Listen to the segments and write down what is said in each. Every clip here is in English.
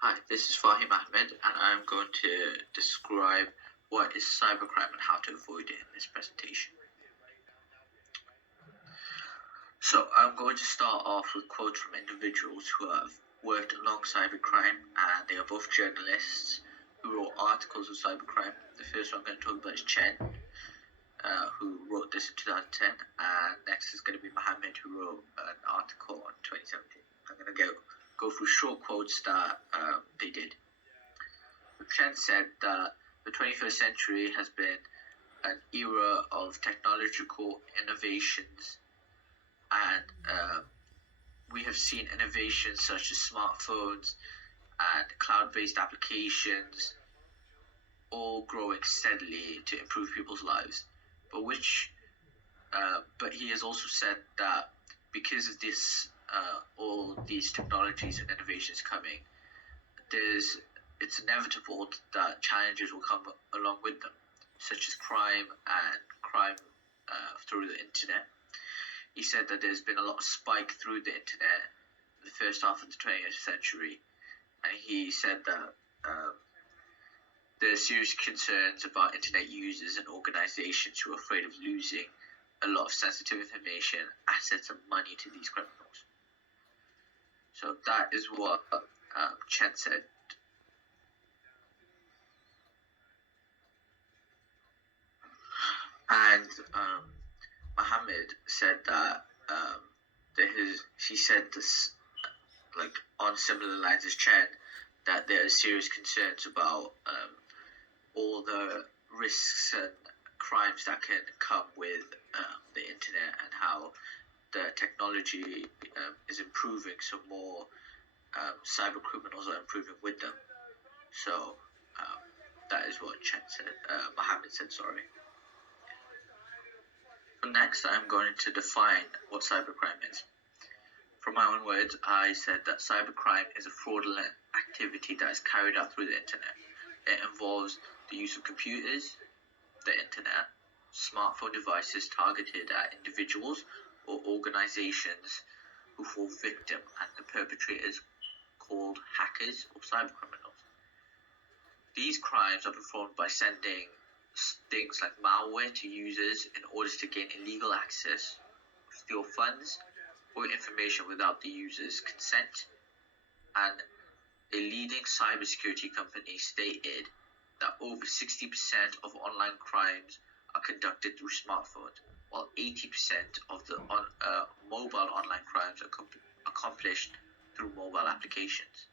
Hi, this is Fahim Ahmed, and I'm going to describe what is cybercrime and how to avoid it in this presentation. So, I'm going to start off with quotes from individuals who have worked alongside cybercrime, and they are both journalists who wrote articles on cybercrime. The first one I'm going to talk about is Chen, who wrote this in 2010, and next is going to be Mohammed, who wrote an article in 2017. I'm going to go through short quotes that they did. Chen said that the 21st century has been an era of technological innovations, and we have seen innovations such as smartphones and cloud-based applications all growing steadily to improve people's lives. But he has also said that because of this, all these technologies and innovations coming, it's inevitable that challenges will come along with them, such as crime through the internet. He said that there's been a lot of spike through the internet in the first half of the 20th century, and he said that there are serious concerns about internet users and organizations who are afraid of losing a lot of sensitive information, assets, and money to these criminals. So that is what Chen said. And Mohammed said that he said this like on similar lines as Chen, that there are serious concerns about all the risks and crimes that can come with the internet, and how the technology is improving, so more cyber criminals are improving with them. So that is what Mohammed said, sorry. So next, I'm going to define what cybercrime is. From my own words, I said that cybercrime is a fraudulent activity that is carried out through the internet. It involves the use of computers, the internet, smartphone devices targeted at individuals or organizations who fall victim, and the perpetrators called hackers or cybercriminals. These crimes are performed by sending things like malware to users in order to gain illegal access, steal funds, or information without the user's consent. And a leading cybersecurity company stated that over 60% of online crimes are conducted through smartphones, while 80% of the mobile online crimes are accomplished through mobile applications.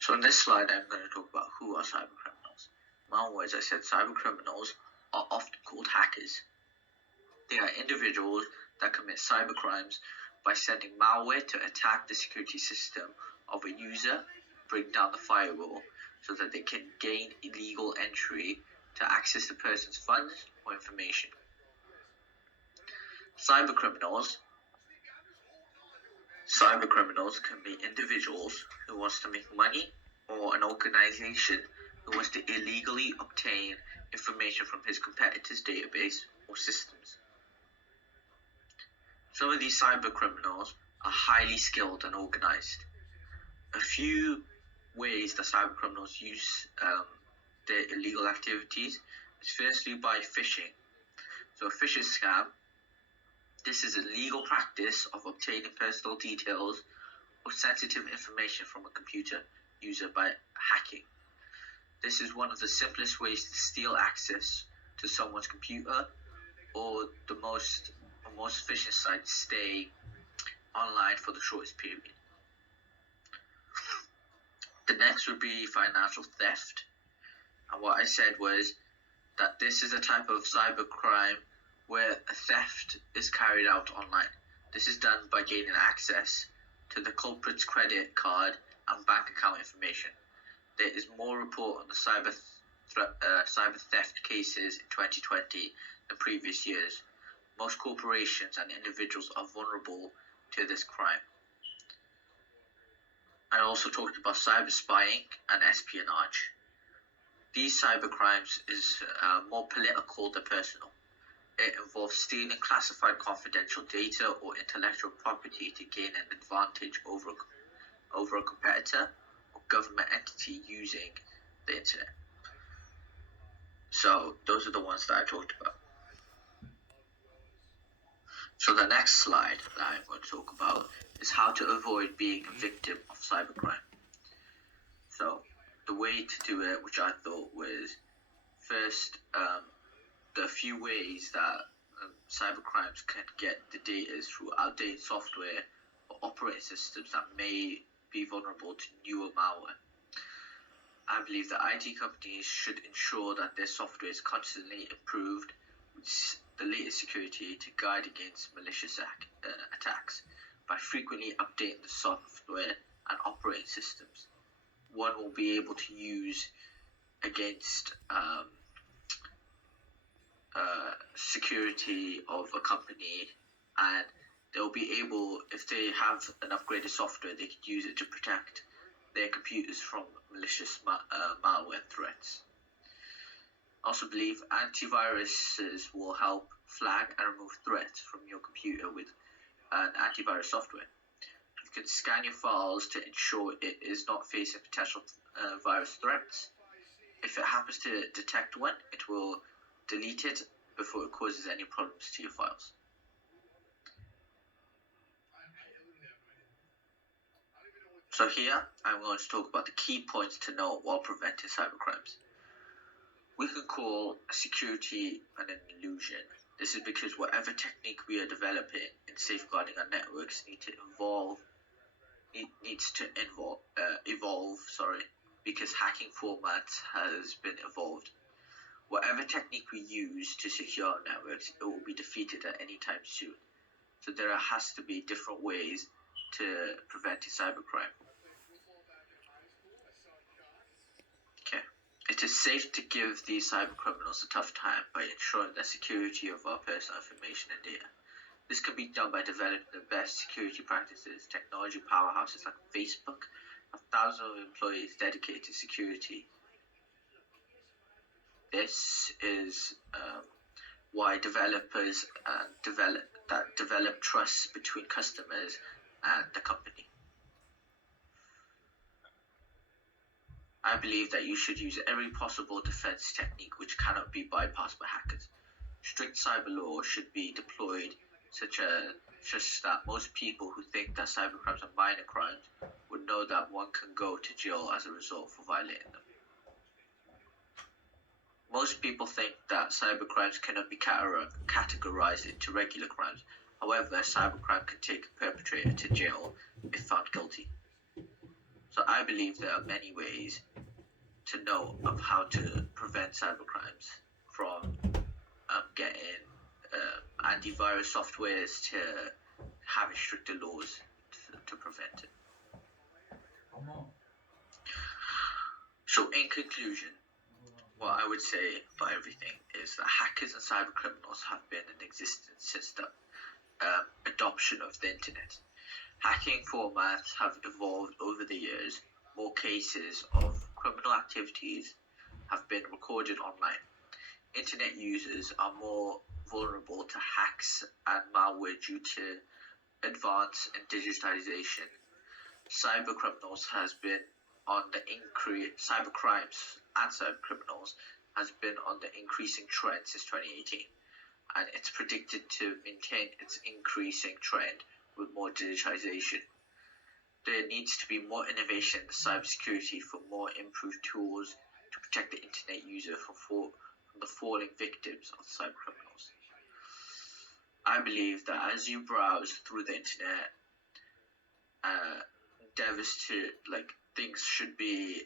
So in this slide, I'm going to talk about who are cybercriminals. In my own words, I said cybercriminals are often called hackers. They are individuals that commit cybercrimes by sending malware to attack the security system of a user, break down the firewall, so that they can gain illegal entry to access the person's funds or information. Cybercriminals can be individuals who wants to make money, or an organization who wants to illegally obtain information from his competitor's database or systems. Some of these cybercriminals are highly skilled and organized. A few ways that cybercriminals use their illegal activities is firstly by phishing. So a phishing scam, this is a legal practice of obtaining personal details or sensitive information from a computer user by hacking. This is one of the simplest ways to steal access to someone's computer, or most phishing sites stay online for the shortest period. The next would be financial theft. And what I said was that this is a type of cybercrime where a theft is carried out online. This is done by gaining access to the culprit's credit card and bank account information. There is more report on the cyber theft cases in 2020 than previous years. Most corporations and individuals are vulnerable to this crime. I also talked about cyber spying and espionage. These cybercrimes is more political than personal. It involves stealing classified confidential data or intellectual property to gain an advantage over over a competitor or government entity using the internet. So those are the ones that I talked about. So the next slide that I'm going to talk about is how to avoid being a victim of cybercrime. So the way to do it, which I thought was first, the few ways that cybercrimes can get the data is through outdated software or operating systems that may be vulnerable to newer malware. I believe that IT companies should ensure that their software is constantly improved with the latest security to guide against malicious attacks by frequently updating the software and operating systems. One will be able to use against security of a company, and they'll be able, if they have an upgraded software, they could use it to protect their computers from malicious malware threats. I also believe antiviruses will help flag and remove threats from your computer with an antivirus software. You can scan your files to ensure it is not facing potential virus threats. If it happens to detect one, it will delete it before it causes any problems to your files. So here, I'm going to talk about the key points to know while preventing cybercrimes. We can call security an illusion. This is because whatever technique we are developing in safeguarding our networks needs to evolve, because hacking formats has been evolved. Whatever technique we use to secure our networks, it will be defeated at any time soon. So there has to be different ways to prevent cybercrime. Okay. It is safe to give these cybercriminals a tough time by ensuring the security of our personal information and data. This can be done by developing the best security practices. Technology powerhouses like Facebook have thousands of employees dedicated to security. This is why developers develop trust between customers and the company. I believe that you should use every possible defense technique which cannot be bypassed by hackers. Strict cyber law should be deployed such that most people who think that cybercrimes are minor crimes would know that one can go to jail as a result for violating them. Most people think that cybercrimes cannot be categorized into regular crimes. However, cybercrime can take a perpetrator to jail if found guilty. So I believe there are many ways to know of how to prevent cybercrimes, from getting antivirus softwares to having stricter laws to prevent it. So in conclusion, what I would say about everything is that hackers and cybercriminals have been in existence since the adoption of the internet. Hacking formats have evolved over the years. More cases of criminal activities have been recorded online. Internet users are more vulnerable to hacks and malware due to advance in digitalization. Cybercriminals has been on the cybercrimes and cybercriminals has been on the increasing trend since 2018, and it's predicted to maintain its increasing trend with more digitization. There needs to be more innovation in cybersecurity for more improved tools to protect the internet user from the falling victims of cybercriminals. I believe that as you browse through the internet, endeavors to things should be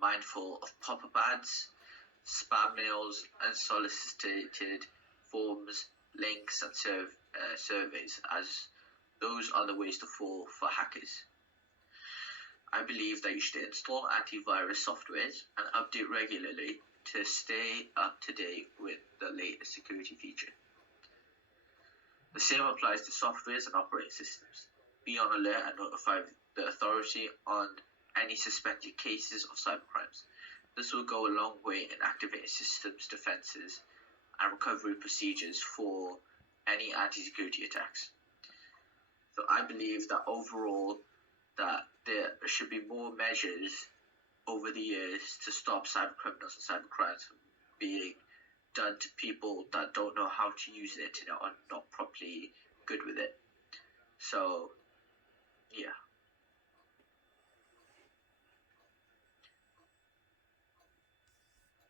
mindful of pop-up ads, spam mails, unsolicited forms, links, and surveys, as those are the ways to fall for hackers. I believe that you should install antivirus softwares and update regularly to stay up to date with the latest security feature. The same applies to softwares and operating systems. Be on alert and notify the authority on any suspected cases of cybercrimes. This will go a long way in activating systems defenses and recovery procedures for any anti-security attacks. So I believe that overall, that there should be more measures over the years to stop cyber criminals and cyber crimes from being done to people that don't know how to use the internet or not properly good with it. So, yeah.